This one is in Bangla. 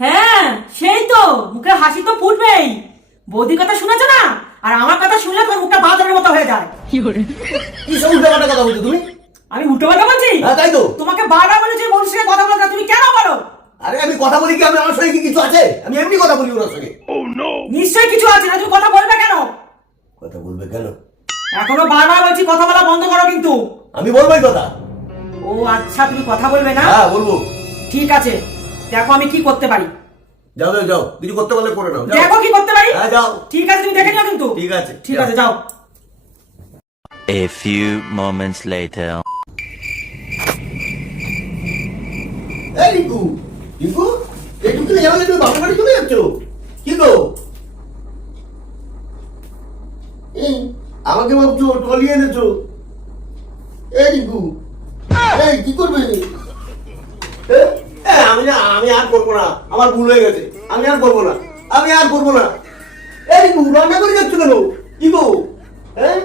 হ্যাঁ সেই তো, মুখে হাসি তো ফুটবেই। বৌদির কথা শুনেছো না? আর আমার কথা শুনলে তোমার মুখটা বাঁদরের মতো হয়ে যায়। কি সব উল্টাপাল্টা কথা বলছো তুমি? আমি উল্টো কথা বলছি? হ্যাঁ তাই তো। তোমাকে বারবার বলেছি বৌদির সঙ্গে কথা বলতে, তুমি কেন বলো? আরে আমি কথা বলি কি, আমি আমার সঙ্গে কি কিছু আছে? আমি এমনি কথা বলি ওর সঙ্গে। নিশ্চয়ই কিছু আছে, না তুমি কথা বলবে কেন? কথা বলবে কেন? এখনো বারবার বলছি কথা বলা বন্ধ করো কিন্তু। আমি বলবোই কথা। ও আচ্ছা, তুমি কথা বলবে না? হ্যাঁ বলবো। ঠিক আছে, দেখো আমি কি করতে পারি। যাও যাও যাও, কিছু করতে পারলে করে নাও। দেখো কি করতে পারি। হ্যাঁ যাও। ঠিক আছে, তুমি দেখে নিও কিন্তু। ঠিক আছে ঠিক আছে, যাও। A few moments later. এই রিকু, রিকু, একটু কি যাবে? তুমি বাপের বাড়ি চলে যাচ্ছ? কি গো? আমাকে ভাবছো টলিয়ে এনেছো? এই রিকু, এই কি করবে? আমি আর করবো না, আমার ভুল হয়ে গেছে। আমি আর করবো না, আমি আর করবো না। এই রিকু, রান্না করে যাচ্ছ কেন? কি গো? হ্যাঁ